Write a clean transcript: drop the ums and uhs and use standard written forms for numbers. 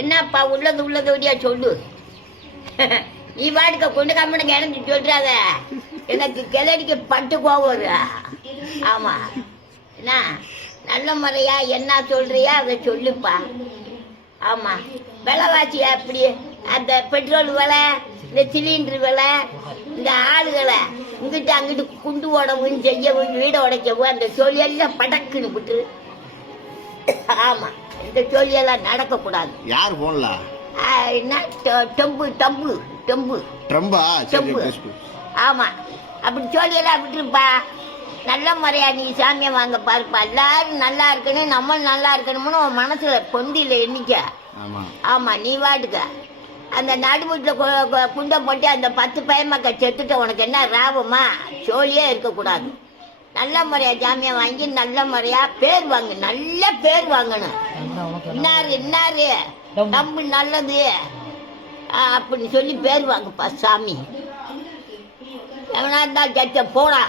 என்னப்பா உள்ளது வழியா சொல்லு. நீ பாட்டுக்க கொண்டு கம்மனுக்கு இணைஞ்சு சொல்றாத. எனக்கு கிளடிக்கு பட்டு கோவம் வரும். ஆமா என்ன நல்ல முறையா என்ன சொல்றியா அதை சொல்லுப்பா. ஆமா விலைவாசி அப்படி அந்த பெட்ரோல் விலை, இந்த சிலிண்டர் விலை, இந்த ஆளுகளை இங்கிட்டு அங்கிட்டு குண்டு ஓடவும் செய்யவும் வீடை உடைக்கவும் அந்த சொல்லியெல்லாம் படக்குன்னு விட்டு. ஆமா இந்த சொல்லியெல்லாம் நடக்கக்கூடாது. யார் போன்ல என்ன டெம்பு டம்பு டெம்பு ட்ரம்பா டெம்பு. ஆமா அப்படி சொல்லியெல்லாம் விட்டுருப்பா. நல்ல முறையா நீ சாமியை வாங்க பாருப்பா. எல்லாரும் நல்லா இருக்கணும், நம்ம நல்லா இருக்கணும்னு உன் மனசுல பொந்தியில எண்ணிக்க. ஆமா நீ வாட்டுக்க அந்த நடுவுல குண்டை போட்டு அந்த 10 பயமக்க செத்துட்ட உனக்கு என்ன ராபமா? சோழியே இருக்கக்கூடாது. நல்ல முறையா ஜாமியா வாங்கி நல்ல முறையா பேர் வாங்க, நல்ல பேர் வாங்கணும். இன்னாரு தம்பு நல்லது அப்படின்னு சொல்லி பேர் வாங்கப்பா சாமி. எவனா இருந்தா ஜட்ஜ போடா.